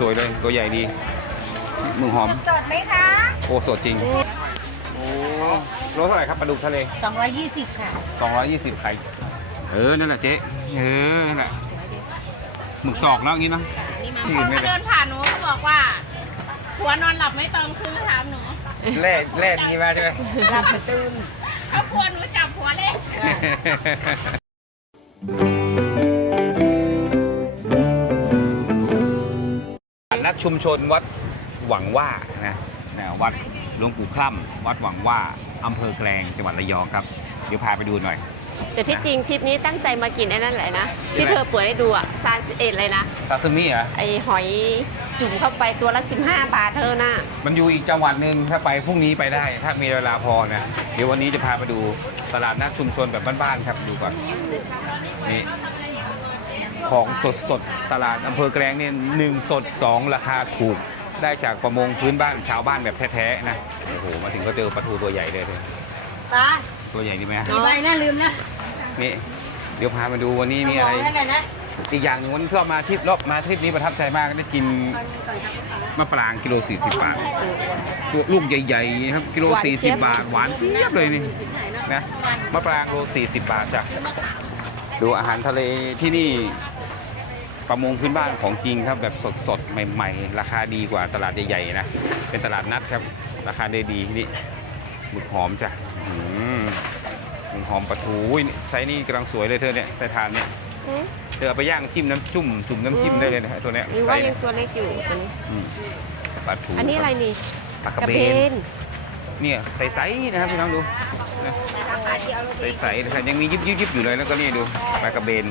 สวยๆเลยตัวใหญ่ดีหมึกหอม สดไหมคะโอ้สดจริง โอ้โลเท่าไหร่ครับปลาดุกทะเล 220 ค่ะ 220ไข่เออ นั่นแหละเจ๊ เออ นั่นแหละหมึกศอกแล้วงี้เนอะที่อื่นไม่เขาได้เดินผ่านหนูเขาบอกว่าผัวนอนหลับไม่ตอนคืนถามหนูแร่แร่ดีมากใช่ไหมรับตื่นเขากลัวหนูจับผัวเล่นนั ดชุมชนวัดหวังว่านะนะวัดหลวงปู่คล่ำวัดหวังว่าอำเภอแกลงจังหวัดระยองครับ เดี๋ยวพาไปดูหน่อย แต่ที่จริงทริปนี้ตั้งใจมากินไอ้นั่นแหละนะ ที่เธอเปิดให้ดูอะซานเอ็ดเลยนะซาซิมิเหรอะไอหอยจุ่มเข้าไปตัวละ 15 บาทเธอน่ะมันอยู่อีกจังหวัดหนึ่งถ้าไปพรุ่งนี้ไปได้ ถ้ามีเวลาพอนะ เดี๋ยววันนี้จะพาไปดูตลาดนัดชุมชนแบบบ้านๆครับดูก่อนนี่ ของสดสดๆตลาดอำเภอแกลงเนี่ยหนึ่งสดสองราคาถูก ได้จากประมงพื้นบ้านชาวบ้านแบบแท้ๆนะ โอ้โห มาถึงก็เจอปลาทูตัวใหญ่เลยเลยปลาตัวใหญ่ดีไหมฮะมีใบน่าลืมนะนี่เดี๋ยวพามาดูวันนี้มีอะไร นั่นแหละนะอีกอย่างหนึงวันนี้ชอบมาทริปรอบมาทริปนี้ประทับใจมากได้กินมะปรางกิโล40 บาทตัวลูกใหญ่ๆนะครับกิโลหวานเจี๊ยบ40 บาท หวานเจี๊ยบเลยนี่นะมะปรางโล40 บาทจ้ะดูอาหารทะเลที่นี่ ประมงพื้นบ้านของจริงครับแบบสดๆใหม่ ๆ ราคาดีกว่าตลาดใหญ่ๆนะเป็นตลาดนัดครับ ราคาได้ดีนี่หมึกหอมจ้ะอืมหมึกหอมปลาทูอุ้ยไซส์นี้กำลังสวยเลยเธอเนี่ยไซส์ทานเนี่ยอืมเธอเอาไปย่างจิ้มน้ำจุ่มจุ่มน้ำจิ้มได้เลยนะฮะตัวเนี้ยหรือว่ายังตัวเล็กอยู่ตัวนี้อืมปลาทูอันนี้อะไรนี่ปลากกระระเบเบนนเนี่ยใสๆนะครับพี่น้องดูนะใสๆนะครับยังมียิบยิบยิบอยู่เลยแล้วก็นี่ดูปลากระเบน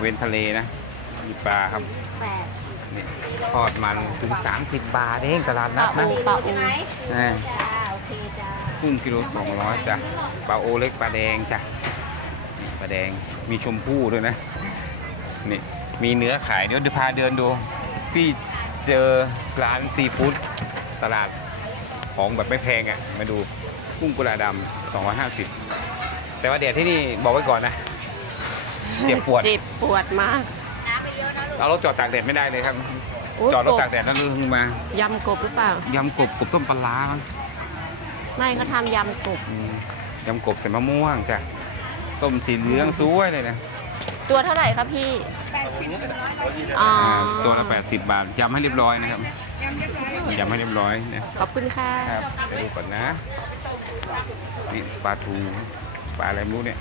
เวนทะเลนะ มีปลาครับนี่ทอดมันถึง30บาทเองตลาดปนัลาดอูนะปลาอูอ่าจ้าโอเคจ้ากุ้งกิโล200จ้ะปลาโอเล็กปลาแดงจ้ะนี่ปลาแดงมีชมพู่ด้วยนะนี่มีเนื้อขายเดี๋ยวเดี๋ยวพาเดินดู พี่เจอร้านซีฟู้ดตลาดของแบบไม่แพงอะ มาดูกุ้งกุลาดำ250 แต่ว่าเดี๋ยวที่นี่บอกไว้ก่อนนะ เจ็บปวด เจ็บปวดมาก เอารถจอดตากแดดไม่ได้เลยครับโอ้ยจอดรถกบตากแดดแล้วลงมายำกบหรือเปล่า ยำกบกบต้มปลาร้ามั้งไม่เขาทำยำกบ อืมยำกบใส่มะม่วงจ้ะต้มสีเหลืองสวยเลยนะตัวเท่าไหร่ครับพี่อ๋ออ่าตัวละ80 บาทยำให้เรียบร้อยนะครับยำให้เรียบร้อยนะ ขอบคุณค่ะ ครับไปดูก่อนนะ นี่ปลาทูปลาอะไรไม่รู้เนี่ย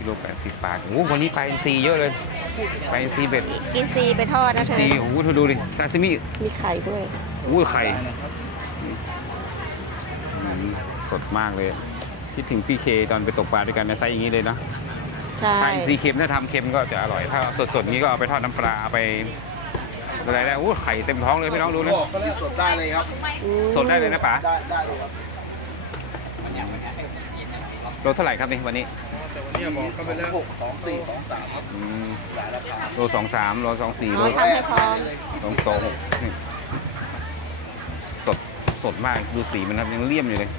กิโลแปดสิบบาทโอ้โหวันนี้ปลาอินทรีเยอะเลยปลาอินทรีเบ็ดกินซีไปทอดนะเธอซีโอ้โหเธอดูดิซาซิมิ มีไข่ด้วยโอ้โหไข่อืมสดมากเลย คิดถึงพี่เคตอนไปตกปลาด้วยกันในไซส์อย่างนี้เลยเนาะใช่ ปลาอินทรีเค็มถ้าทำเค็มก็จะอร่อย ถ้าสดๆนี้ก็เอาไปทอดน้ำปลาเอาไปอะไรได้โอ้โหไข่เต็มท้องเลยพี่น้องดูนะก็เลือกสดได้เลยครับอืมสดได้เลยนะป๋าได้ได้เลยครับ โลเท่าไหร่ครับนี่วันนี้ แต่วันนี้บอกก็เป็นเรื่องหกสองสี่สองสามครับอืมหลายราคาโลสองสามโลสองสี่อ๋โลอทำให้พอสองสองหกนี่สดสดมากดูสีมันครับยังเลี่ยมอยู่เลย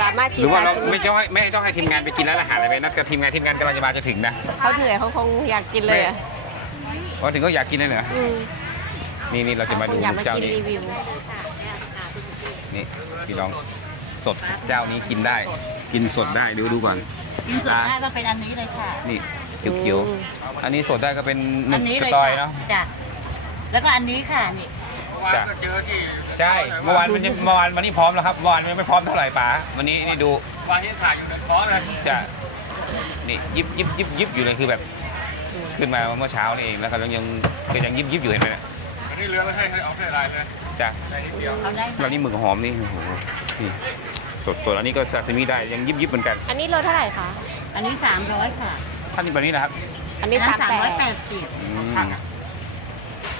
สามารถหกินรือว่าซาเราซิไม่มิต้องให้ไม่ต้องให้ทีมงานไปกินร้านอาหารอะไรไปนัดกับทีมงานทีมงานกำลังจะมาจะถึงนะเขาเหนื่อยเขาคงอยากกินเลยอะเพราะถึงก็อยากกินเลยเหรออืมนี่นี่เราจะมาดูอยากมาเจ้ากินนี้รีวิว นี่พี่น้องสดเจ้านี้กินได้ กินสดได้เดี๋ยวดูก่อน กินสดได้ก็เป็นอันนี้เลยค่ะนี่เขียวอืมๆอันนี้สดได้ก็เป็นหมึอักนนี้กเลระยตอยค่ะเนาะจ้ะแล้วก็อันนี้ค่ะนี่จ้ะใช่เมื่อวานมันยังเมื่อวานวันนี้พร้อมแล้วครับเมื่อวานมันไม่พร้อมเท่าไหร่ป๋าวันนี้นี่ดูวางที่ถ่ายอยู่ในคอเลยจะนี่ยิบยิบยิบยิบอยู่เลยคือแบบ ขึ้นมาเมื่อเช้านี่เองแล้วก็ยังก็ยังยิบยิบอยู่เห็นไหมเนะอันนี้เรือแล้วให้ให้เอาแค่ลายเลยจ้ะได้นิดเดียวเอาได้แล้วนี่หมึกหอมนี่โอ้โหนี่ สดสดอันนี้ก็ซาซิมิได้ยังยิบยิบเหมือนกันอันนี้โลเท่าไหร่คะ อันนี้สามร้อยค่ะท่านนี้แบบนี้นะครับอันนี้อัสามสามแปร้อยแปดดสิบอืม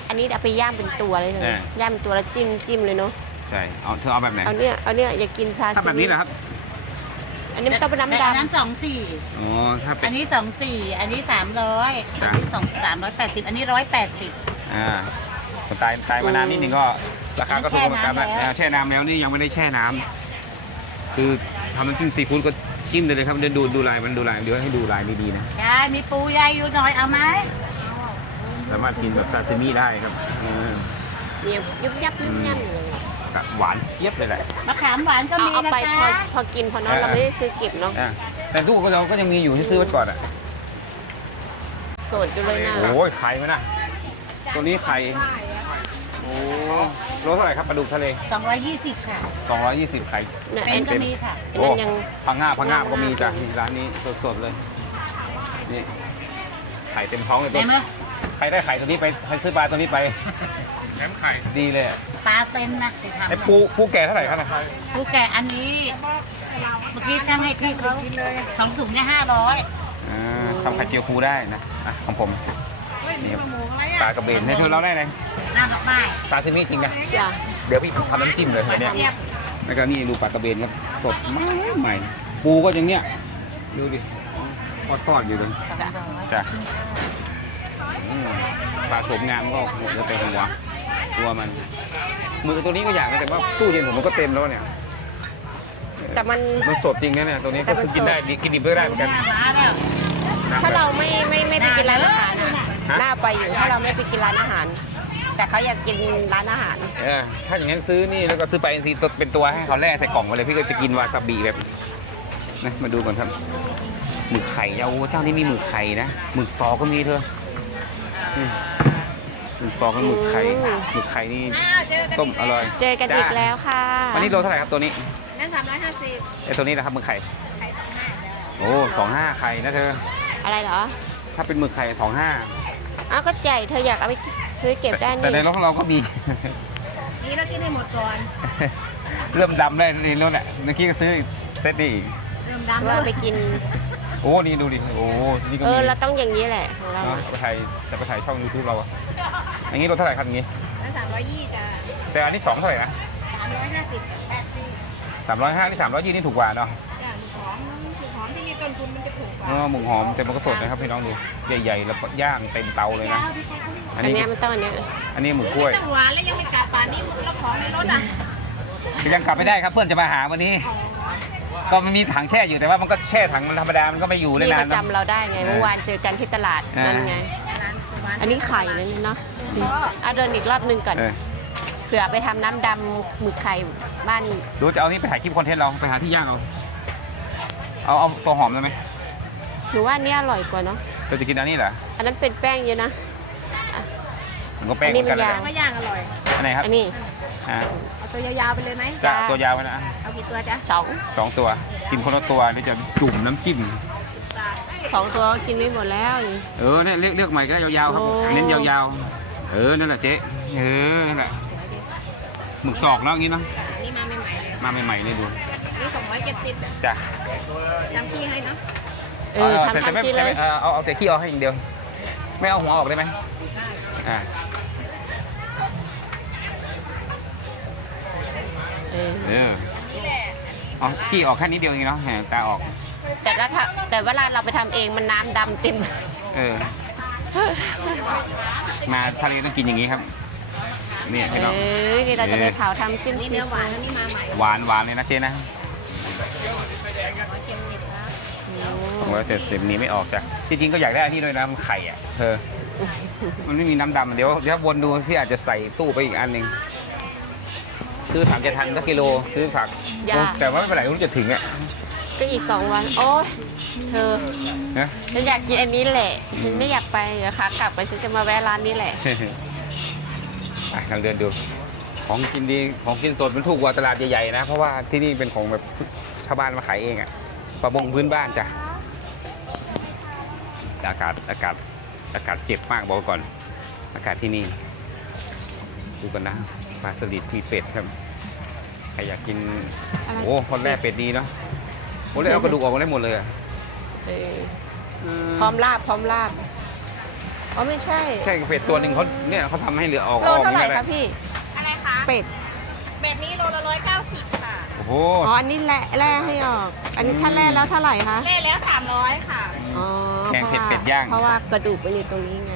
อันนี้เอาไปย่างเป็นตัวเลยเธอเออย่างเป็นตัวแล้วจิ้มจิ้มเลยเนาะ ใช่เอาเธอเอาแบบไหนเอาเนี่ย เอาเนี่ยอย่ากินซาถ้าซิแบบมินี้เหรอครับอันนี้มันต้องเป็นน้ำอันนั้นดำสองสี่อ๋อถ้าเป็อัน นนี้สองสี่อันนี้สามร้อยจ้ะอันนี้สองสามร้อยแปดสิบอันนี้ร้อยแปดสิบ อ่าคนตายตายมานานนิดนึงก็ราคาก็ถูกเหมือนกันแช่น้ำแล้วอ่าแช่น้ำแล้วนี่ยังไม่ได้แช่น้ำ คือทำน้ำจิ้มซีฟู้ดก็จิ้มได้เลยครับเดี๋ยวดูดูลายมันดูลายเดี๋ยวให้ดูลายดีๆนะ ยายมีปูยายอยู่หน่อยเอาไหมสามารถกินแบบซาซิมิได้ครับเออเนี่ยยุบยับยุบยับอยู่เลยกับหวานเจี๊ยบเลยแหละ มะขามหวานก็เอามีเอานะไปพอคะพอกินพอเนอนเราไม่ได้ซื้อเก็บเนาะอะแต่ตู้ก็เราก็ยังมีอยู่ที่ซื้อไว้ก่อนอะสดอยู่เลยนะ โอ้ยไข่มันอะตัวนี้ไข่ โอ้โลเท่าไหร่ครับปลาดุกทะเล 220 ค่ะ 220ไข่เนี่ยเป็ไอ้นก็มีค่ะไอ้นั่นยัง พังงาบพังงาบก็มีจ้ะนี่ร้านนี้สดๆเลย นี่ไข่เต็มท้องเลยไหนตัวมั้ยใครได้ไข่ตัวนี้ไปใครซื้อปลาตัวนี้ไป แถมไข่ดีเลยอะปลาเป็นนะไปทำไอ้ปูปูแก่เท่าไหร่ครับเนี่ยผู้แก่อันนี้ เมื่อกี้ช่างให้พี่เขาสองถุงเนี่ยห้าร้อย อ่าทำไข่เจียวปูได้นะอะของผมเฮ้ ยมีมะม่วงอะไรปลาอะกระเบนให้ช่วยเราได้เลยหน้าดอกไม้ปลาซิมิจริงนะจ้ะเดี๋ยวพี่ทำน้ำจิ้มเลยวันเนี้ยเทียบแล้วก็นี่ดูปลากระเบนครับสดใหม่ใหม่ปูก็อย่างเนี้ยดูดิทอดๆอยู่เลยจ้ะจ้ะอืมปลาโฉมงามก็หมดแล้วแต่หัวตัวมันมือตัวนี้ก็อยากนะแต่ว่าตู้เย็นผมมันก็เต็มแล้วเนี่ยแต่มันมันสดจริงนะเนี่ยตัวนี้แต่ก็มันคือกินได้ดีกินดิบก็ได้เหมือนกันหน้าม้าแล้วนะถ้าเราไม่ไม่ไม่ไปกินร้านอาหารอะฮะ น่าไปอยู่ถ้าเราไม่ไปกินร้านอาหาร แต่เขาอยากกินร้านอาหาร เออถ้าอย่างนั้นซื้อนี่แล้วก็ซื้อไปเอ็นซีเป็นตัวให้เขาแล่ใส่กล่องมาเลยพี่ก็จะกินวาซาบิแบบนะมาดูก่อนครับหมึกไข่เอาเจ้านี้มีหมึกไข่นะหมึกซอก็มีเธอนี่หมึกซอกับหมึกไข่อืม หมึกไข่นี่อ้าวเจอกันต้มอร่อยเจอกันอีกแล้วค่ะ วันนี้โลเท่าไหร่ครับตัวนี้นั่นสามร้อยห้าสิบไอ้ตัวนี้นะครับหมึกไข่ไข่สองห้าโอ้สองห้าไข่นะเธอ อะไรเหรอ ถ้าเป็นหมึกไข่สองห้า อ้าวก็ใหญ่เธออยากเอาไปซื้อเก็บได้แต่ในนี่รถของเราก็มี นี่เรากินให้หมดก่อน เริ่มดำได้ในรถอะเมื่อกี้ก็ซื้อเซตนี้อีกเริ่มดำว่าแล้วไปกิน โอ้นี่ดูดิโอ้นี่ก็เอมีอเราต้องอย่างนี้แหละของเราเนาะอะไปถ่ายจะไปถ่ายช่องยูทูบเราอะอย่างนี้รถเท่าไหร่ครับอย่างนี้นั่นสามร้อยยี่จ้ะแต่อันนี้สองเท่าไหร่นะสามร้อยห้าสิบแปดสิบสามร้อยห้านี่สามร้อยยี่นี่ถูกกว่าเนาะ จ้ะหอมคือหอมที่นี่ ต้นทุนมันจะถูกกว่าเออหมูหอมแต่มันก็สดนะครับพี่น้องดูใหญ่ๆแล้วก็ย่างเต็มเตาเลยนะ อัอันนนี้เนี้ยมันต้องอันเนี้ยอันนี้หมูกล้วย ตั้งหวานแล้วยังไม่กลับป่านนี้แล้วของในรถอะยังกลับไม่ได้ครับเพื่อนจะมาหาวันนี้ ก็มันมีถังแช่อยู่แต่ว่ามันก็แช่ถังมันธรรมดามันก็ไม่อยู่ได้นี่นาปนระนะจำเราได้ไงเออเมื่อวานเจอกันที่ตลาดอ่านั่ นั่นไงร้านหวานอันนี้ไข่เลยนี่เนาะอะเดินอีกรอบหนึงก่อนเออเผื่อไปทำน้ำดำหมึกไข่บ้าน ดูจะเอานี่ไปถ่ายคลิปคอนเทนต์เราไปหาที่ย่างเอา เอาเอาตัวหอมได้ไหมหนูว่าอันเนี้ยอร่อยกว่าเนาะเราจะกินอันนี้เหรออันนั้นเป็นแป้งเยอะนะ ผมก็แป้งอันนี้เหมือนกันมันเลยยาวไม่ย่างอร่อย อันไหนครับอันนี้ อ่าเอาตัวยาวๆไปเลยไหมจ้าจ้า ตัวยาวไว้นะเอากี่ตัวจ๊ะสองสองตัว กินคนละตัวเดี๋ยวจะจุ่มน้ำจิ้ม สองตัวก็กินไม่หมดแล้วนี่เออเนี่ยเลือกเลือกใหม่ก็ได้ยาวๆครับโอ้ เน้นยาวๆ เออนั่นแหละเจ๊เออนั่นแหละหมึกศอกแล้วอย่างนี้เนอะนี่มาใหม่ๆเลยมาใหม่ๆเลยดู นี่สองร้อยเจ็ดสิบจ้ะจำที่ให้เนาะเออแต่ทำแต่ไม่ทำกินเลย แต่ไม่เอาเอาเอาแต่ขี้ออกให้อย่างเดียว ไม่เอาหัวออกได้ไหมอ่าเออเออเอาขี้ออกแค่นี้เดียวเองเนาะแหมตาออก แต่ถ้าถ้าแต่เวลาเราไปทำเองมันน้ำดำเต็ม เออ มาทะเลต้องกินอย่างนี้ครับ เนี่ยเอพี่น้องอเราจะไปเออเผาทำจิ้มนี่ซีเนื้อหวานฟู้อัดนนี้มาใหม่ หวานหวานเลยนะเจ๊นะ อืมผมว่าเสร็จเสร็จนี้ไม่ออกจ้ะจริงๆก็อยากได้อันนี้ด้วยนะมันไข่อะเธอ มันไม่มีน้ำดำเดี๋ยวเดี๋ยววนดูที่อาจจะใส่ตู้ไปอีกอันหนึ่งซื้อผักจะทันสักกิโลซื้อผักโอ้แต่ว่าไม่เป็นไรไม่รู้จะถึงอะก็อีกสองวัน โอ้ยเธอนะ ฉันอยากกินอันนี้แหละฉันไม่อยากไปเดี๋ยวขากลับไปฉันจะมาแวะร้านนี้แหละ อะลองเดินดู ของกินดีของกินสดมันถูกกว่าตลาดใหญ่ๆนะ เพราะว่าที่นี่เป็นของแบบชาวบ้านมาขายเองอะ ประมงพื้นบ้านจ้ะแต่อากาศอากาศอากาศเจ็บมากบอกไว้ก่อน อากาศที่นี่ดูกันนะปลาสลิดมีเป็ดครับใครอยากกินโอ้คนแรกเป็ดดีเนาะโอ้เลยเอากระดูกออกมาได้หมดเลยอะเออพร้อมลาบพร้อมลาบอ๋อไม่ใช่ ใช่เป็ดตัวหนึ่งเขาเนี่ยเขาทำให้เหลือออกโลออกเท่าไหร่นี่ก็คะพี่ อะไรคะ เป็ดแบบนี้โลละร้อยเก้าสิบค่ะโอ้โหอ๋ออันนี้แร่แร่ให้ออก อันนี้ถ้าแร่แล้วเท่าไหร่คะเล่แล้วสามร้อยค่ะ อ๋อแกงเพเผ็ดราะว่าเป็ดย่าง เพราะว่ากระดูกมันอยู่ตรงนี้ไง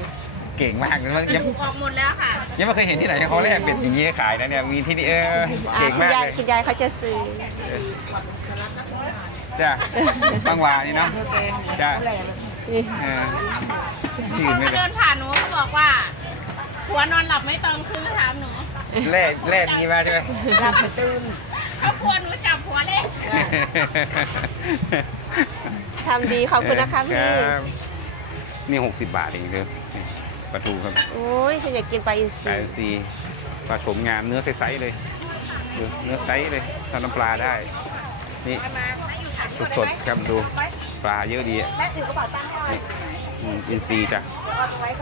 เก่งมากเลยกระยังดูกออกหมดแล้วค่ะ ยังไม่เคยเห็นที่ไหนเขาแลกเป็ดอย่างนี้ขายนะเนี่ยมีที่นี่เอออ่าเก่งคุณมากยายเลยคุณยายเขาจะซื้อจ้ะบางวานี่เนาะจ้ะนี่เออที่อื่นไม่เขาเลยเดินผ่านหนูเขาบอกว่าผัวนอนหลับไม่ตอนคืนถามหนูแร่แร่ดีมากใช่ไหมรับไปตื่นเขากลัวหนูจับผัวเล่น ทำดีขอบคุณนะคะพี่ รับนี่หกสิบบาทเองเด้อนี่ปลาทูครับโอ้ยฉันอยากกินปลาอินทปลารีอินทรีปลาโฉมงามเนื้อใสๆเลยดูเนื้อใสเลยทำน้ำปลาได้ นี่สดๆครับดูปลาเยอะดีอะนี่อืมอินทรีจ้ะ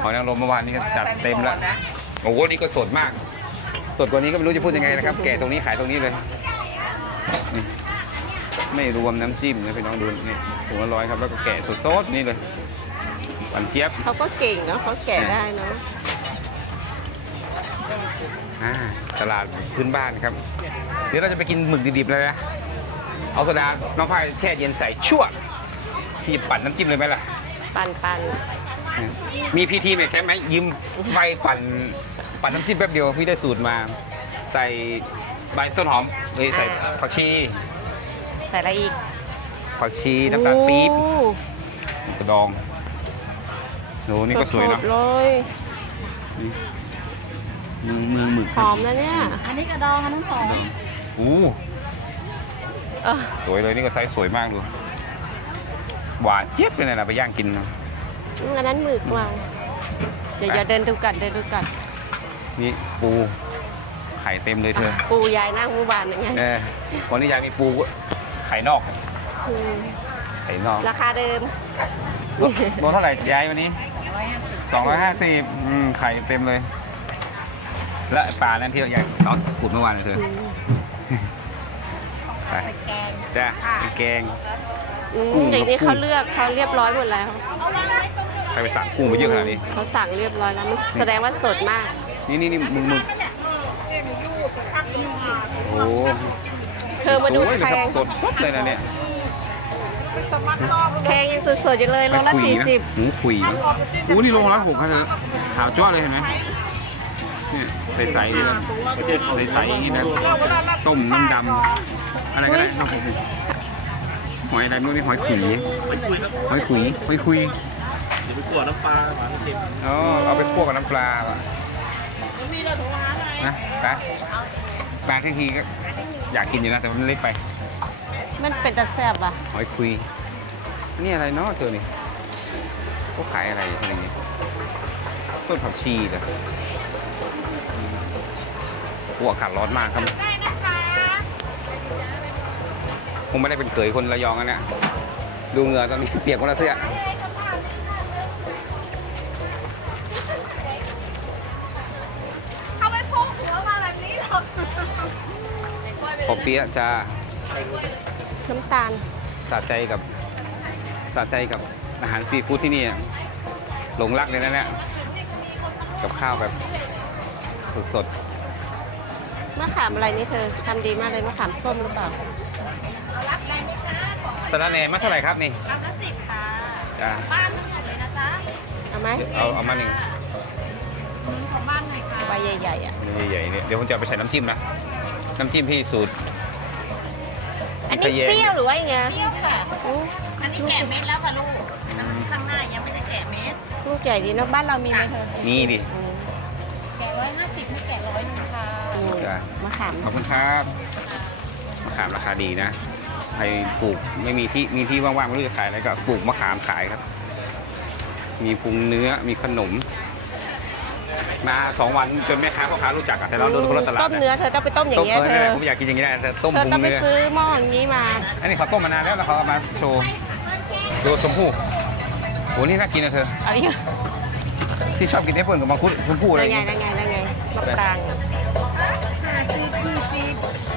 หอยนางรมเมื่อวานนี้ก็จัดเต็มแล้ว โอ้โหนี่ก็สดมาก สดกว่านี้ก็ไม่รู้จะพูดยังไงนะครับ แกะตรงนี้ขายตรงนี้เลยนี่ ไม่รวมน้ำจิ้มนะพี่น้องดูนี่ถุงละร้อยครับแล้วก็แกะสดๆนี่เลยหวานเจี๊ยบเขาก็เก่งเนาะเขาแกะได้เนาะอ่าตลาดพื้นบ้านครับ เดี๋ยวเราจะไปกินหมึกดิบๆเลยนะเอาโซดาน้องพายแช่เย็นใส่ชั่วพี่ปั่นน้ำจิ้มเลยไหมล่ะ ปันปันมีพีทีไหมใช่ไหมยืมไฟปั่นปั่นน้ำจิ้มแป๊บเดียวพี่ได้สูตรมา ใส่ใบต้นหอมเอ้ยใส่ผักชีใส่อะไรอีกผักชีน้ำตาลปี๊บโอ้กระดองโหนี่ก็สวยเนาะดๆเลยมือมือหมึกหอมนะเนี่ยอันนี้กระดองอันนั้นหอมอู้เออสวยเลยนี่ก็ไซส์สวยมากดูหวานเจี๊ยบเลยนะไปย่างกินนะอันนั้นหมึกเราเดี๋ยวอย่าเดินดูกัดเดินดูกัดนี่ปูไข่เต็มเลยเธอ ปูยายนั่งเมื่อวานยังไง เออวันนี้ยายมีปู ไข่นอกมไข่นอก ราคาเดิม โลโลเท่าไหร่ยายวันนี้สองร้อยห้าสิบไข่เต็มเลย และปลานั่นที่เรายายน้องขุดเมื่อวานเลยเธอไปจ้าแกง อืมกุ้งอย่างนี้กับกุ้งเขาเลือกเขาเรียบร้อยหมดแล้วใครไปสั่งกุ้งไปเยอะขนาดนี้ เขาสั่งเรียบร้อยแล้วมันแสดงว่าสดมาก นี่นี่นี่มึงมึงโอ้โห เธอมาดูโอ้ยแพงสดสดเลยนะเนี่ยแพงยังสดๆอยู่เลยโลละไม่คุยสี่นะสิบหมูขุยนะอู้นี่โลละหกครับเธอขาวจ้อเลยเห็นไหมเนี่ยใสๆนี่นะใสๆนี่นะ ต้มน้ำดำอะไรก็ได้ครับผมหอยอะไรไม่รู้นี่หอยขุยหอยขุยหอยขุยเดี๋ยวไปขั่วน้ำปลาหวานเค็มอ๋อเอาไปคั่วกับน้ำปลาว่ะนะปลาปลาทั้งทีก็ อยากกินอยู่นะแต่มันเล็กไป มันเป็นตะแซ่บอะหอยคุย นี่อะไรเนาะตัวนี้ก็ขายอะไรอะไรอย่างเงี้ยต้นผักชีเหรอโอ้อากาศร้อนมากครับคงไม่ได้เป็นเขยคนระยองอันเนี้ยดูเหงื่อตอนนี้เปียกคนละเสื้อ ปอเปี๊ยะจะน้ำตาลสะใจกับสะใจกับอาหารซีฟู้ดที่นี่อะหลงรักเลยนะเนี่ยกับข้าวแบบสดมะขามอะไรนี่เธอทำดีมากเลยมะขามส้มหรือเปล่าๆสาระแหน่มาเท่าไหร่ครับนี่รับละสิบค่ะจ้าบ้านทั้งหมดเลยนะจ๊ะเอาไหมเอาเอามาหนึ่งของบ้านหน่อยค่ะใบใหญ่ๆอะใหญ่ๆเนี่ยเดี๋ยวผมจะเอาไปใส่น้ำจิ้มนะ น้ำจิ้มพี่สูตร อันนี้ทะแยงเปรี้ยวหรือว่ายังไงเปรี้ยวค่ะอู้อันนี้แกะเม็ดแล้วค่ะลูกข้างหน้ายังไม่ได้แกะเม็ด ลูกใหญ่ดีเนอะบ้านเรามีไหมเธอนี่ดิอืมแกะร้อยห้าสิบไม่แกะร้อยหนึงค่ะอืมจ้ะมะขามขอบคุณครับมะขามราคาดีนะใครปลูกไม่มีที่มีที่ว่างๆไม่รู้จะขายอะไรก็ปลูกมะขามขายครับ มีปรุงเนื้อมีขนม มาสองวันจนแม่ค้าพ่อค้ารู้จักอะแต่เราโดนคนละตลาดต้มเนื้อเธอต้องไปต้มอย่างเงี้ยต้มเธเอออผมอยากกินอย่างนี้ได้แต่ต้มเธอปรุงต้องไปเนื้อซื้อหม้ออย่างนี้มา อันนี้เขาต้มมานานแล้วแล้วเขาเอามาโชว์ดูชมพู่โหนี่น่ากินนะเธออันนี้ที่ชอบกินแอปเปิลกับมังคุดชมพู่อะไรอนั่นย่างไงเงี้ย นั่นไงนั่นไงมะปรางห้าสิบยี่สิบ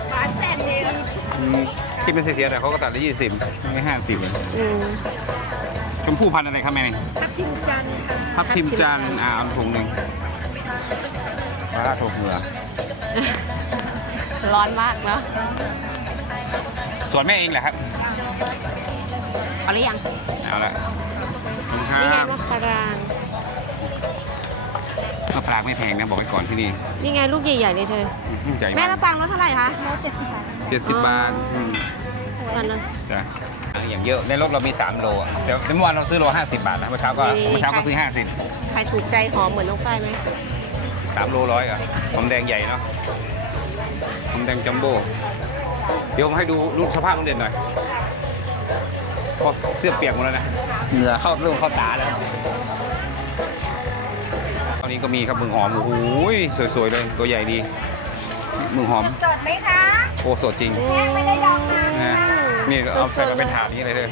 หวานแสนเดียวอืมที่เป็นเสียๆแต่เขาก็ตัดได้ยี่สิบไม่ห้าสิบอืม ชมพู่พันธุ์อะไรครับแม่นี่ทับทิมจันทร์ค่ะทับทิมจันทร์อ่าเอาถุงหนึ่ง ปลาถูกเหงื่อร้อนมากเนาะส่วนแม่เองแหละครับ เอาหรือยังเอาละขอบคุณครันี่ไงบมะปรางมะปรางไม่แพงนะบอกไว้ก่อนที่นี่นี่ไงลูกใหญ่ๆเลยเธออืมใหญ่แม่มากมะปรางรถเท่าไหร่คะรถเจ็ดสิบบาทเจ็ดสิบบาทอืมวันละจ้ะอย่างเยอะในรถเรามี 3 โลอะแต่เมื่อวานเราซื้อโล 50 บาทนะเมื่อเช้าก็เมื่อเช้าก็ซื้อ 50 ใครถูกใจหอมเหมือนน้องฝ้ายไหม สามโลร้อยอะหอมแดงใหญ่เนาะหอมแดงจัมโบ้เดี๋ยวผมให้ดูรูปสภาพโรงเรียนหน่อยเพราะเสื้อเปียกหมดแล้วนะเหงื่อเข้าเริ่มเข้าตาแล้วตอนนี้ก็มีครับมึงหอมโอ้โหสวยๆเลยตัวใหญ่ดีมึงหอมสดไหมคะโอ้สดจริงไม่ได้ดองนะนะนี่เอาใส่มาเป็นถาดนี้เลยเลย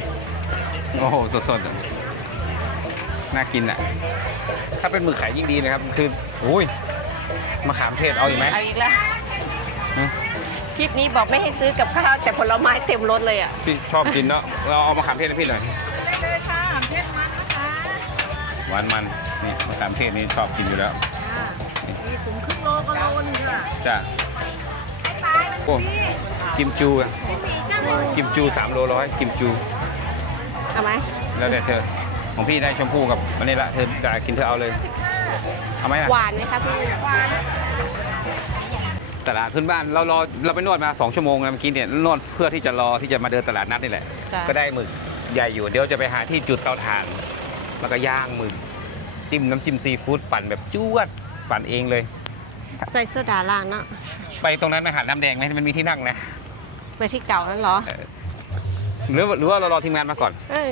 โอ้โหสดๆอะน่ากินอะ ถ้าเป็นหมึกขายยิ่งดีนะครับ คือโอ้ย มะขามเทศเอาอีกไหมเอาอีกแล้วฮะคลิปนี้บอกไม่ให้ซื้อกับข้าวแต่ผลไม้เต็มรถเลยอะพี่ชอบกินเนาะเราเอามะขามเทศให้พี่หน่อยได้เลยค่ะเทศมันนะคะหวานมันนี่มะขามเทศนี่ชอบกินอยู่แล้วมีถุงครึ่งโลก็โลนึงค่ะจ้ะให้ปลายมันโอ้กิมจูอะกิมจูสามโลร้อยกิมจูเอาไหมแล้วแต่เธอของพี่ได้ชมพู่กับมันนี่ละเธออยากกินเธอเอาเลย เอาไหมอะหวานไหมครับพี่ตลาดพื้นบ้านเรารอเราไปนวดมา2ชั่วโมงนะเมื่อกี้เนี่ยนวดเพื่อที่จะรอที่จะมาเดินตลาดนัดนี่แหละ จ้ะก็ได้หมึกใหญ่อยู่เดี๋ยวจะไปหาที่จุดเตาถ่าน แล้วก็ย่างหมึกจิ้มน้ำจิ้มซีฟู้ดปั่นแบบจวดปั่นเองเลย ใส่โซดาล่างเนาะไปตรงนั้นไปหาน้ำแดงไหมมันมีที่นั่งนะไปที่เก่านั่นเหรอเออหรือหรือว่าเรารอทีมงานมาก่อนเอ้ย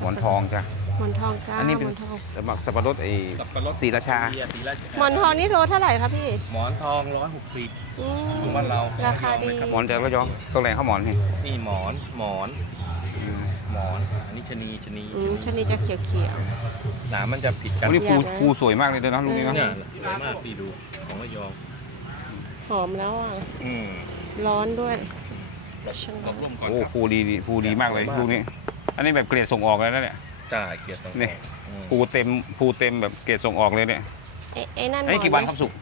หมอนทองจ้ะ หมอนทองจ้าอันนี้หเป็มนอนทองสับปะสับปะรดไอ้สับปะรดศรีราชาศรีราชาหมอนทองนี่โลเท่าไหร่ครับพี่หมอนทองร้อยหกสิบอืมอยู่บ้านเราราคาดีหมอนจากระยองต้องแรงข้าวหมอนนี่นี่หมอนหมอนอืมหมอนอันนี้ชะนีชะนีอืมชนิดจะเขียวเขียว หนามมันจะผิดกันวันนี้ภูอยากนะภูสวยมากเลยเด้อเนาะลูกนี้เนาะเนี่ยสวยมากพี่ดูของระยองๆหอมแล้วอะ อืมร้อนด้วย หลบช่างหลบร่มก่อนโอ้ครับภูดีดีภูดีมากเลยสวยมากลูกนี้ อันนี้แบบเกรดส่งออกเลยนะเนี่ย จ่ายเกียรติสังคมนี่ อืมภูเต็มภูเต็มแบบเกรดส่งออกเลยเนี่ยเอ๊ะไอ้นั่นหอันมนี้อนกี่วันไหมครับสุก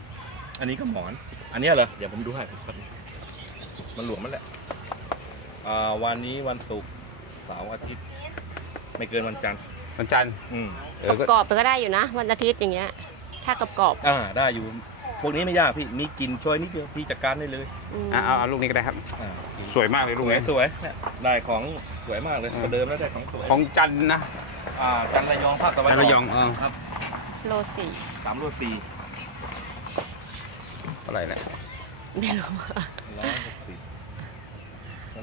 อันนี้ก็หมอน อันเนี้ยเหรอ เดี๋ยวผมดูให้ครับมันหลวมมันแหละอ่าวันนี้วันศุกร์เสาร์อาทิตย์ ไม่เกินวันจันทร์วันจันทร์อืมเออก็กรอบๆไปก็ได้อยู่นะวันอาทิตย์อย่างเงี้ย ถ้ากรอบอ่าได้อยู่ พวกนี้ไม่ยากพี่มีกลินช่วยนิดเดียวพี่จัดการได้เลยๆอืมอะเอาเอาลูกนี้ก็ได้ครับ อ่าสวยมากเลยสลูกวยนี้ สวยเนี่ยได้ของสวยมากเลยอืม ประเดิมแล้วได้ของสวยของจันทร์นะ อ่าจันทร์ระยองภาคตะวันออกระยองเออครับโลสี่สามรูสี่เท่าไหร่เนี่ยไม่รู้ร้อยหกสิบ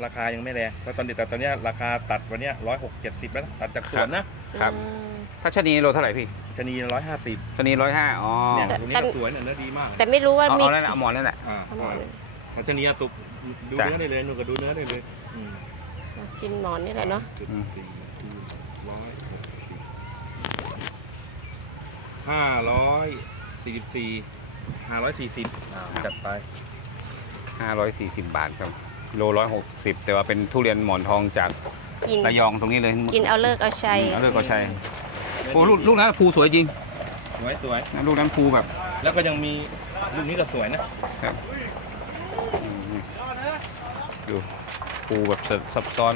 ราคายังไม่แรงเพราะตอนนี้แต่ตอนเนี้ยราคาตัดวันเนี้ยร้อยหกเจ็ดสิบแล้วนะตัดจากสวนนะครับ อืมถ้าชะนีโลเท่าไหร่พี่ชะนีร้อยห้าสิบชะนีร้อยห้าอ๋อเนี่ยแต่ตรงนี้แต่ก็สวยเนี่ยเนื้อดีมากแต่ไม่รู้ว่าเอามี เอานั่นน่ะเอาหมอนนั่นแหละ อ่าเอาหมอนของชะนีอะสุกดูจ้ะ เนื้อได้เลยหนูก็ดูเนื้อได้เลยอืมกินหมอนนี่แหละเนาะ จุดสี่คูณร้อย หกสิบห้าร้อยสี่สิบสี่ห้าร้อยสี่สิบจัดไป540บาทครับโลร้อยหกสิบแต่ว่าเป็นทุเรียนหมอนทองจากกินระยองตรงนี้เลยกินเอาเลิกเอาชัยอืมเอาเลิกก็ใช่โอ้ลูกลูกนั้นภูสวยจริง สวยสวยนะลูกนั้นภูแบบ แล้วก็ยังมีลูกนี้ก็สวยนะครับอืมดูภูแบบซับซ้อน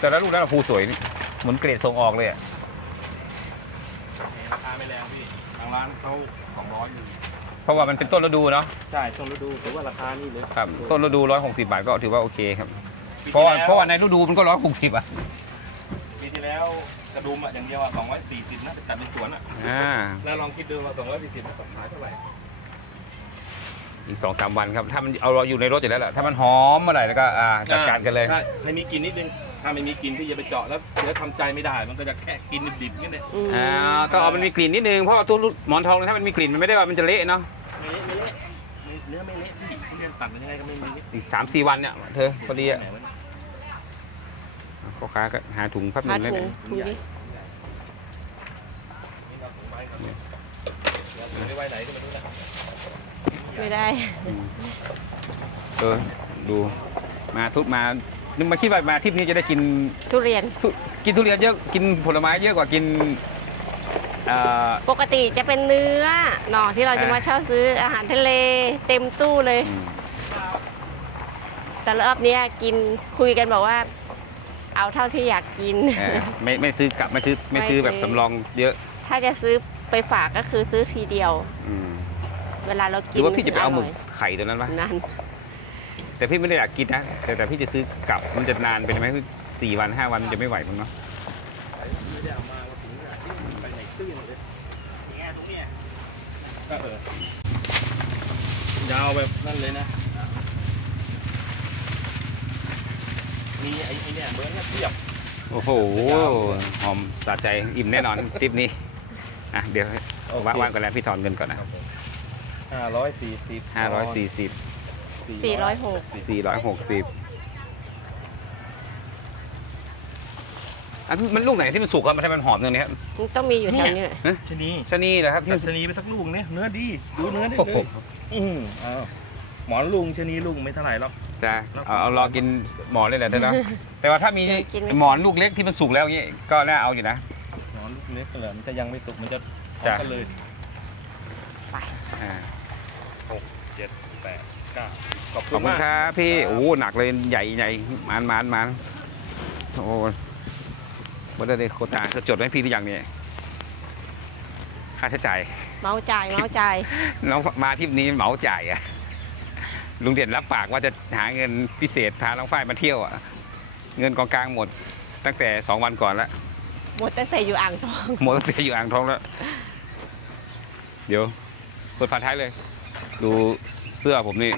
แต่ละลูกนั้นภูสวยนี่เหมือนเกรดส่งออกเลยอะราคาไม่แรงพี่ทาง ร้านเขาสองร้อยอยู่เพราะว่ามันเป็นต้นฤดูเนาะใช่ช่วงฤดูแต่ว่าราคานี่เลยครับต้นฤดูร้อยหกสิบาทก็ถือว่าโอเคครับปีเพราะว่าที่แล้วเพราะว่าในฤดูมันก็ร้อยหกสิบอะปีที่แล้วกระดุมอะอย่างเดียวอะสองร้อยสี่สิบนะแต่จัดในสวนอะอ่าแล้วลองคิดดูว่าสองร้อยสี่สิบขายเท่าไหร่อีกสองสามวันครับ ถ้ามันเอาเราอยู่ในรถอยู่แล้วแหละถ้ามันหอมเมื่อไหร่แล้วก็อ่าจัดการกันเลยใช่ให้มีกลินนิดนึง ถ้าไม่มีกลินพี่อย่าไปเจาะแล้วเดี๋ยวทำใจไม่ได้ มันก็จะแค่กินดิบๆงั้นเนี่ยอืมอ่าต้องเอามันมีกลิ่นนิดนึงเพราะว่าตัวหมอนทองเนี่ยถ้ามันมีกลิ่นมันไม่ได้ว่ามันจะเละเนาะไม่เละไม่เละไม่เนื้อไม่เละพี่ทุเรียนตัดมันยังไงก็ไม่มีเละอีกสามสี่วันเนี่ยเธอพอดีอะพ่อค้าก็หาถุงแป๊บหหานึงเลยถุงเนี่ยถุงดิถือได้ไว้ไหนก็ไม่รู้นะไม่ได้อืมเออดูมาทุกมา นึกมาคิดว่ามาทริปนี้จะได้กินทุเรียน ทุกินทุเรียนเยอะกินผลไม้เยอะกว่ากินเอ่อปกติจะเป็นเนื้อเนาะที่เราจะอ่ามมาเช่าซื้ออาหารทะเลเต็มตู้เลยอืมแต่รอบเนี้ยกินคุยกันบอกว่า เอาเท่าที่อยากกิน เออไม่ไม่ซื้อกลับไม่ซื้อไม่ซื้อไม่แบบซื้อสำรองเยอะถ้าจะซื้อไปฝากก็คือซื้อทีเดียว อืมเวลาเราหกิรืนอว่าพี่จะไปเอาหมึกร่ยไข่ตัวนั้นปะนั่น แต่พี่ไม่ได้อยากกินนะแต่แต่พี่จะซื้อกลับมันจะนานไปไหมคือสี่วันห้าวันมันจะไม่ไหวมั้งเนาะไม่ได้เอามาว่าถึงเนี่ยไปไหนตื้นเลยเนี่ยตรงเนี้ยก็เออยาวแบบนั่นเลยนะ มีไอ้ไอ้เนี่ยเบิร์นเทียบโอ้โหหอมสะใจอิ่มแน่นอนทริปนี้อะเดี๋ยวว่างๆก่อนแล้วพี่ถอนเงินก่อนนะห้าร้อยสี่สิบห้าร้อยสี่สิบ สี่ร้อยหกสี่ร้อยหกสิบอันมันลูกไหนที่มันสุกครับมันทำไมมันหอมตรงนี้ครับมันต้องมีอยู่แถวนี้แหละชะนีชะนีเหรอครับที่จัมันชะนีไปสักลูกเนี่ยเนื้อดีดูเนื้อได้โอ้เลโหยอืมเอาหมอนลุงชะนีลุงไม่เท่าไหร่หรอก จะเอาเอารอกินหมอนเลยแหละเด้อเนาะแต่ว่าถ้ามีกินไม่หมอนลูกเล็กที่มันสุกแล้วอย่างงี้ก็น่าเอาอยู่นะ หมอนลูกเล็กเลยมันจะยังไม่สุกมันจะพร้อจ้ะมกันเลยไปอ่าหกเจ็ดแปดเก้า ขอบขคุอบณคุณมาก ครับพี่โอ้โหหนักเลยใหญ่ใหญ่มานมานมานโอ้วันเดย์โคตาจะจดไว้ให้พี่ทุกอย่างเนี่ยค่าใช้จ่าย เมาจ่ายเมาจ่ายน้องมาทริปนี้เหมาจ่ายอะลุงเด่นรับปากว่าจะหาเงินพิเศษพาน้องฝ้ายมาเที่ยวอะเงินกองกลางหมด ตั้งแต่สองวันก่อนแล้วหมดตั้งแต่อยู่อ่างทองหมดตั้งแต่อยู่อ่างทองแล้ว เดี๋ยวเปิดฝาท้ายเลย ดูเสื้อผมนี่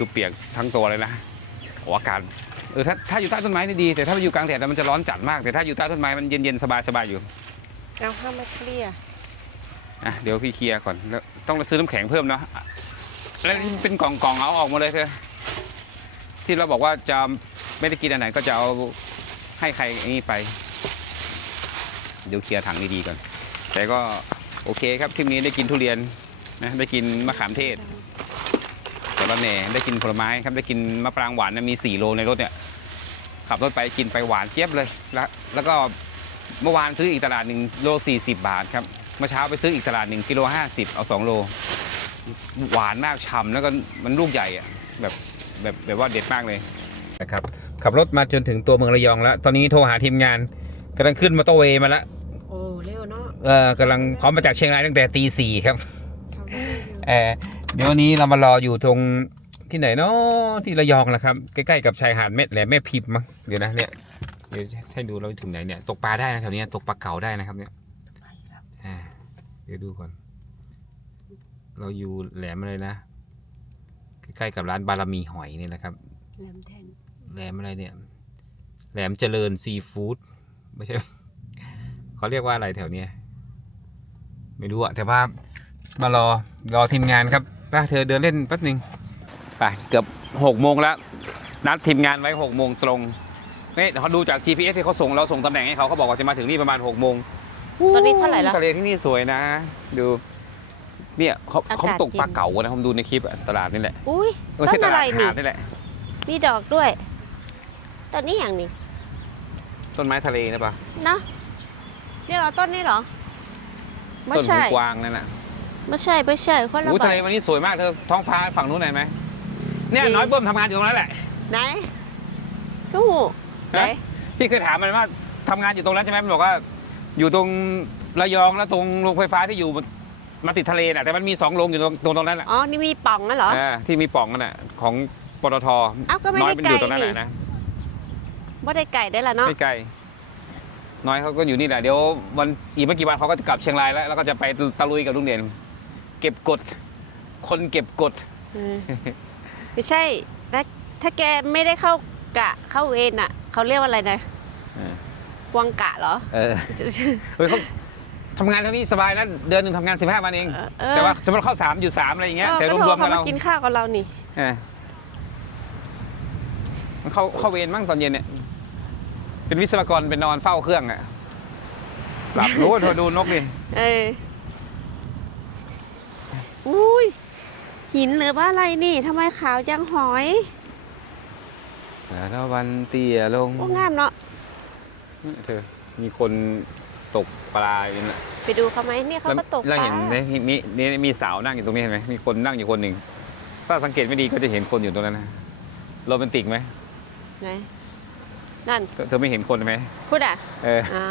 คือเปียกทั้งตัวเลยนะโอ้อากาศเออถ้าถ้าอยู่ใต้ต้นไม้นี่ดี แต่ถ้าอยู่กลางแดดมันจะร้อนจัดมากแต่ถ้าอยู่ใต้ต้นไม้มันเย็นๆสบายๆอยู่เอาห้ามมาเคลียร์อะเดี๋ยวพี่เคลียร์ก่อนแล้วต้องซื้อน้ำแข็งเพิ่มเนาะแล้วนี่เป็นกล่องๆเอาออกมาเลยเถอะที่เราบอกว่าจะไม่ได้กินอันไหนก็จะเอาให้ใครอันนี้ไป เดี๋ยวเคลียร์ถังดีๆก่อนแต่ก็โอเคครับทริปนี้ได้กินทุเรียนนะได้กินมะขามเทศสา ระแหน่ได้กินผลไม้ครับได้กินมะปรางหวานนะมี 4 โลในรถเนี่ยขับรถไปกินไปหวานเจี๊ยบเลย แล้วแล้วก็เมื่อวานซื้ออีกตลาดหนึ่งโล 40 บาทครับเมื่อเช้าไปซื้ออีกตลาดหนึ่งกิโลห้าสิบเอาสองโล หวานมากฉ่ำแล้วก็มันลูกใหญ่อะแบบแบบแบบว่าเด็ดมากเลยนะครับขับรถมาจนถึงตัวเมืองระยองแล้ว ตอนนี้โทรหาทีมงานกำลังขึ้นมอเตอร์เวย์มาแล้วโอ้เร็วเนาะเออกำลังพร้อมมาจากเชียงรายตั้งแต่ตีสี่ครับเออ เดี๋ยววันนี้เรามารออยู่ตรงที่ไหนเนาะที่ระยองนะครับ ใกล้ๆกับชายหาดแม่แหลมแม่พิมพ์มั้งเดี๋ยวนะเนี่ยเดี๋ยวให้ดูเราถึงไหนเนี่ยตกปลาได้นะแถวเนี้ยตกปลาเก๋าได้นะครับเนี่ยอ่าเดี๋ยวดูก่อน เราอยู่แหลมอะไรนะใกล้ๆกับร้านบารมีหอยนี่แหละครับแหลมแทนแหลมอะไรเนี่ย แหลมเจริญซีฟู้ดไม่ใช่เขาเรียกว่าอะไรแถวเนี้ยไม่รู้อะแต่ว่ามารอรอทีมงานครับ ไป้าเธอเดินเล่นแป๊บหนึ่งไปเกือบหกโมงแล้ว นัดทีมงานไว้หกโมงตรงนี่เขาดูจาก GPS ที่เขาส่งเราส่งตำแหน่งให้เขาเขาบอกว่าจะมาถึงนี่ประมาณหกโมงตอนนี้เท่าไหร่แล้วทะเลที่นี่สวยนะ ดู เนี่ยเขาอากาศเขาตกปลาเย็นเก๋านะผมดูในคลิปอะตลาดนี่แหละอุ้ยไม่ต้ใช่นตอะไรลาดนี่หาดนี่แหละมีดอกด้วยต้นนี้อย่างนี้ต้นไม้ทะเลนะปะเนาะนี่เหรอต้นนี้เหรอไม่ต้นหูใช่กวางนั่นน่ะ ไม่ใช่ไม่ใช่คนละอู้ใบทะเลวันนี้สวยมากเธอท้องฟ้าฝั่งนู้นเห็นไหมเนี่ยดีน้อยเบิ้มทำงานอยู่ตรงนั้นแหละ ไหนดูไหน ฮะ พี่เคยถามมันว่าทำงานอยู่ตรงนั้นใช่ไหมมันบอกว่า อยู่ตรงระยองแล้วตรงโรงไฟฟ้าที่อยู่มาติดทะเลน่ะแต่มันมีสองโรงอยู่ตรงตรงตรงนั้นแหละอ๋อ นี่มีป่องนั่นเหรอ เออที่มีปล่องนั่นแหละของปตทอ้าวก็ไม่น้อยได้มันอยู่ไกลตรงนั้นแหละนี่นะว่าได้ไก่ได้ละเนาะ ไม่ไกลน้อยเขาก็อยู่นี่แหละเดี๋ยววันอีกไม่กี่วันเขาก็จะกลับเชียงรายแล้วแล้วก็จะไปตะลุยกับลุงเด่น เก็บกด คนเก็บกดเออไม่ใช่ถ้าถ้าแกไม่ได้เข้ากะเข้าเวรอะ เขาเรียกว่าอะไรนะเออกวางกะเหรอ เออเฮ้ยเขาทำงานเท่านี้สบายนะเดือนหนึ่งทำงานสิบห้าวันเองเออ แต่ว่าสมมติเข้าสามอยู่สามอะไรอย่างเงี้ยเออแต่ก็รโทรวมๆกัเขานมาเรากินข้าวกับเรานี่ เออมันเข้าเข้าเวรมั่งตอนเย็นเนี่ย เป็นวิศวกรเป็นนอนเฝ้าเครื่องอะหลับรู้ว่าเธอดูนกดิ เออ อุ้ยหินหรือว่าอะไรนี่ทำไมขาวจังหอยสารวันเตี้ยลงโอ้งามเนาะเธอ มีคนตกปลาอยู่น่ะไปดูเขาไหมเนี่ยเขาแล้วก็ตกปแล้วลาเห็นไหมมีมีนี่มีสาวนั่งอยู่ตรงนี้เห็นไหมมีคนนั่งอยู่คนหนึ่งถ้าสังเกตไม่ดีก็จะเห็นคนอยู่ตรงนั้นนะโรแมนติกไหมไหนนั่นเธอเธอไม่เห็นคนไหมพูดอะเอออ่า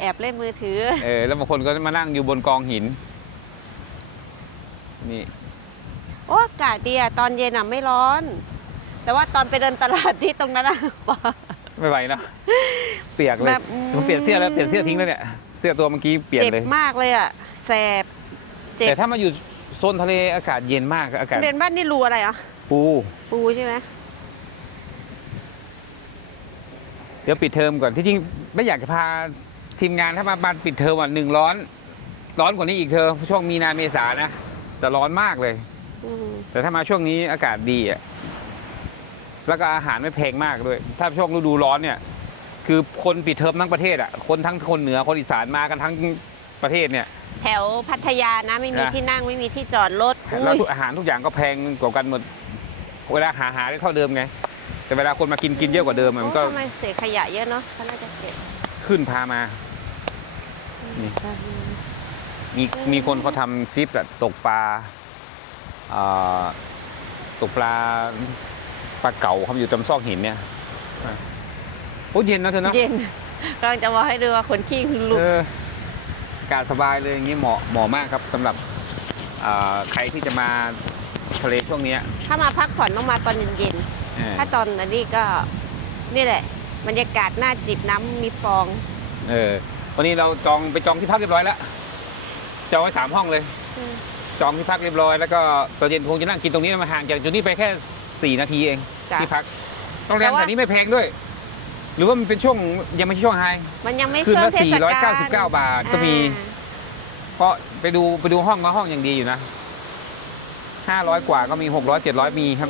แอบเล่นมือถือ เออ แล้วบางคนก็มานั่งอยู่บนกองหิน นี่โอ้อากาศดีอะตอนเย็นอะไม่ร้อน แต่ว่าตอนไปเดินตลาดที่ตรงนั้นอะว้าไม่ไหวแล้วเปียกเลยแบบอืม ผมเปลี่ยนเสื้อแล้วเปลี่ยนเสื้อทิ้งแล้วเนี่ยเสื้อตัวเมื่อกี้เปลี่ยนเจ็บเลย มากเลยอะแสบ เจ็บ แต่ถ้ามาอยู่โซนทะเลอากาศเย็นมากอากาศเรียนบ้านนี่รูอะไรอะปู ปูใช่ไหมเดี๋ยวปิดเทอมก่อนที่จริงไม่อยากจะพาทีมงานถ้ามาบานปิดเทอมวันหนึ่งร้อน ร้อนกว่านี้อีกเธอช่วงมีนาเมษานะ แต่ร้อนมากเลย อืมแต่ถ้ามาช่วงนี้อากาศดีอะแล้วก็อาหารไม่แพงมากด้วย ถ้าช่วงฤดูร้อนเนี่ย คือคนปิดเทอมทั้งประเทศอะคนทั้งคนเหนือคนอีสานมากันทั้งประเทศเนี่ย แถวพัทยานะไม่มีนะ ที่นั่งไม่มีที่จอดรถแล้วอุ้ยทุกอาหารทุกอย่างก็แพงกว่ากันหมด เวลาหาหาได้เท่าเดิมไง แต่เวลาคนมากินกินเยอะกว่าเดิมอะมันก็โอ้ทำไมเศษขยะเยอะเนาะเขาน่าจะเก็บขึ้นพามา นี่ มีมีคนเขาทำทริปอะตกปลาเอ่อตกปลาปลาเก๋าเขาอยู่ตำซอกหินเนี่ยอะโอ้เย็นนะเธอเนาะเย็นกำลังจะบอกให้ดูว่าขนขี้หลุดเอออากาศสบายเลยอย่างนี้เหมาะเหมาะมากครับสำหรับอ่าใครที่จะมาทะเลช่วงเนี้ยถ้ามาพักผ่อนต้องมาตอนเย็นเออๆถ้าตอนอันนี้ก็นี่แหละบรรยากาศน่าจิบน้ำมีฟอง เออวันนี้เราจองไปจองที่พักเรียบร้อยแล้ว จองไว้สามห้องเลยอืมจองที่พักเรียบร้อยแล้วก็ตอนเย็นคงจะนั่งกินตรงนี้มาห่างจากจุดนี้ไปแค่สี่นาทีเองจ้ะ ที่พักโรงแรมแต่ว่าแต่นี้ไม่แพงด้วย หรือว่ามันเป็นช่วงยังไม่ใช่ช่วงไฮ มันยังไม่คืนช่วงละเทศกาล499บาทก็มี อ่า เพราะไปดูไปดูห้องก็ห้องอย่างดีอยู่นะห้าร้อยกว่าก็มีหกร้อยเจ็ดร้อยมีครับ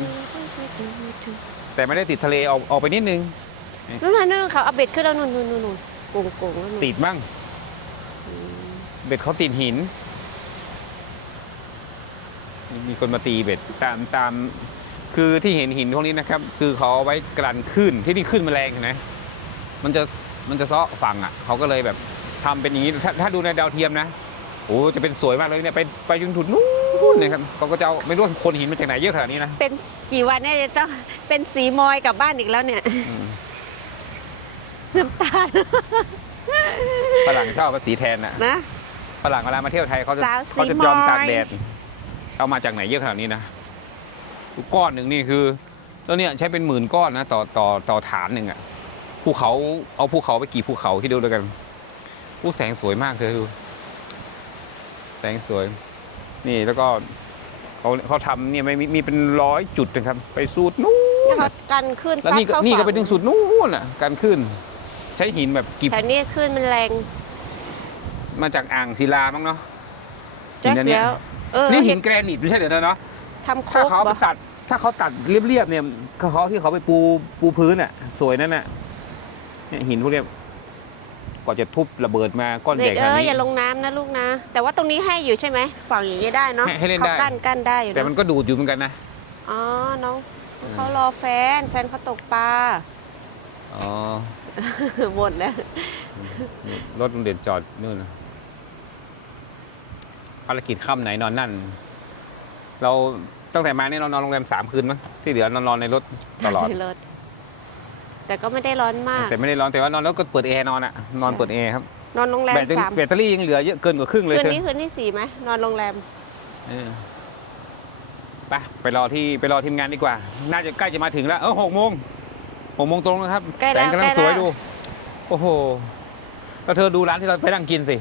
แต่ไม่ได้ติดทะเลออกออกไปนิดนึง นู่นน่ะนู่นเขาเอาเบ็ดขึ้นแล้วนู่นนู่นนู่นนู่นโกงโกงแล้วนู่นติดมั่งอืม เบ็ดเขาติดหิน มีคนมาตีเบ็ดตามตาม คือที่เห็นหินพวกนี้นะครับ คือเขาเอาไว้กลั่นขึ้นที่นี่ขึ้นแมลงเห็นไหมมันจะมันจะเซาะฝั่งอะเขาก็เลยแบบทำเป็นอย่างนี้ถ้าถ้าดูในดาวเทียมนะโอ้จะเป็นสวยมากเลยเนี่ยไปไปจนถึงนู้นเนี่ยครับเขาก็จะเอาไม่รู้ว่าคนหินมาจากไหนเยอะขนาดนี้นะเป็นกี่วันเนี่ยจะต้องเป็นสีมอยกลับบ้านอีกแล้วเนี่ยอืมน้ำตาลฝรั่งชอบภาษีแทนอะนะ ฝรั่งเวลามาเที่ยวไทยเขาจะสาวสีเขาจะยอมมอยตากแดดเอามาจากไหนเยอะขนาดนี้นะก้อนหนึ่งนี่คือแล้วเนี่ยใช้เป็นหมื่นก้อนนะต่อต่อต่อฐานหนึ่งอะภูเขาเอาภูเขาไปกี่ภูเขาที่ดูด้วยกันอู้แสงสวยมากเลยดู แสงสวย นี่แล้วก็เขาเขาทำเนี่ยไม่มีมีเป็นร้อยจุดนะครับ ไปสูดนู้เนี่ยนเขาน่ะกันขึ้นแล้วซัดนี่ก็เข้านี่ก็ฝั่ไปถึงสุดนู้นอะการขึ้น ใช้หินแบบกี่แถวนี้ขึ้นมันแรง มาจากอ่างศิลามั้งเนาะแจ็คหินอันเนี้ยแล้ว เออนี่หิเห็นนแกรนิตไม่ใช่เดี๋ยวเนาะทำโคถ้ากเขาเอาบ่ไปตัด ถ้าเขาตัดเรียบๆเนี่ยเขาที่เขาไปปูปูพื้นอะ สวยนั่นน่ะเนี่ยหินพวกเนี้ยกว่าจะทุบระเบิดมาก้อนใหเด็ญ่กขเอนาดอนี้อย่าลงน้ำนะลูกนะ แต่ว่าตรงนี้ให้อยู่ใช่ไหมฝั่งอย่างนี้ได้เนาะให้ให้เล่นได้ ขากั้นกั้นได้อยู่แต่เนมันอะก็ดูดอยู่เหมือนกันนะ อ๋อน้องเออเขารอแฟน แฟนเขาตกปลา อ๋อ หมดแล้วนี่รถโรงเรียนจอดนู่นนะ ภารกิจค่ำไหนนอนนั่น เราตั้งแต่มาเนี่ยเรานอนโรงแรมสามคืนมั้งที่เหลือนอนนอนในรถตลอดที่รถแต่ก็ไม่ได้ร้อนมาก แต่ไม่ได้ร้อนแต่ว่านอนแล้วก็เปิดแอร์นอนอะนอนเปิดแอร์ครับนอนโรงแรมแบตยังสามแบตเตอรี่ยังเหลือเยอะเกินกว่าครึ่งเลยคืนเธอนี้คืนที่สี่ไหมนอนโรงแรม เออไปไปรอที่ไปรอทีมงานดีกว่า น่าจะใกล้จะมาถึงแล้ว เออหกโมงหกโมงตรงนะครับใกล้แล้วสงกำลังใกล้แล้วสวยดู โอ้โหแล้วเธอดูร้านที่เราไปนั่งกินสิ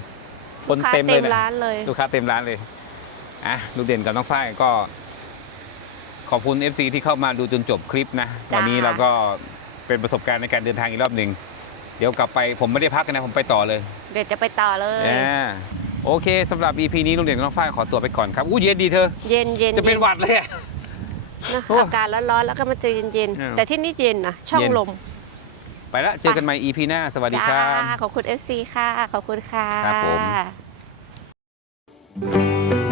คนลูกค้าเต็มเลยนะร้านเลย ลูกค้าเต็มร้านเลยอะลูกเด่นกับน้องฝ้ายก็ ขอบคุณ FC ที่เข้ามาดูจนจบคลิปนะ จ้า วันนี้เราก็เป็นประสบการณ์ในการเดินทางอีกรอบหนึ่ง เดี๋ยวกลับไปผมไม่ได้พักกันนะ ผมไปต่อเลยเดี๋ยวจะไปต่อเลย อ่าโอเคสำหรับ EP นี้ลุงเด่นกับน้องฝ้ายขอตัวไปก่อนครับอู้เย็นดีเธอ เย็นเย็นจะเป็นหวัดเลยอะ นะโอ้อากาศร้อนๆแล้วก็มาเจอเย็นเออๆแต่ที่นี่เย็นนะช่องเย็น ลม ไปแล้วเจอกันใหม่ EP หน้า สวัสดีคจ้ารับขอบคุณ FC ค่ะ ขอบคุณค่ะ ครับผม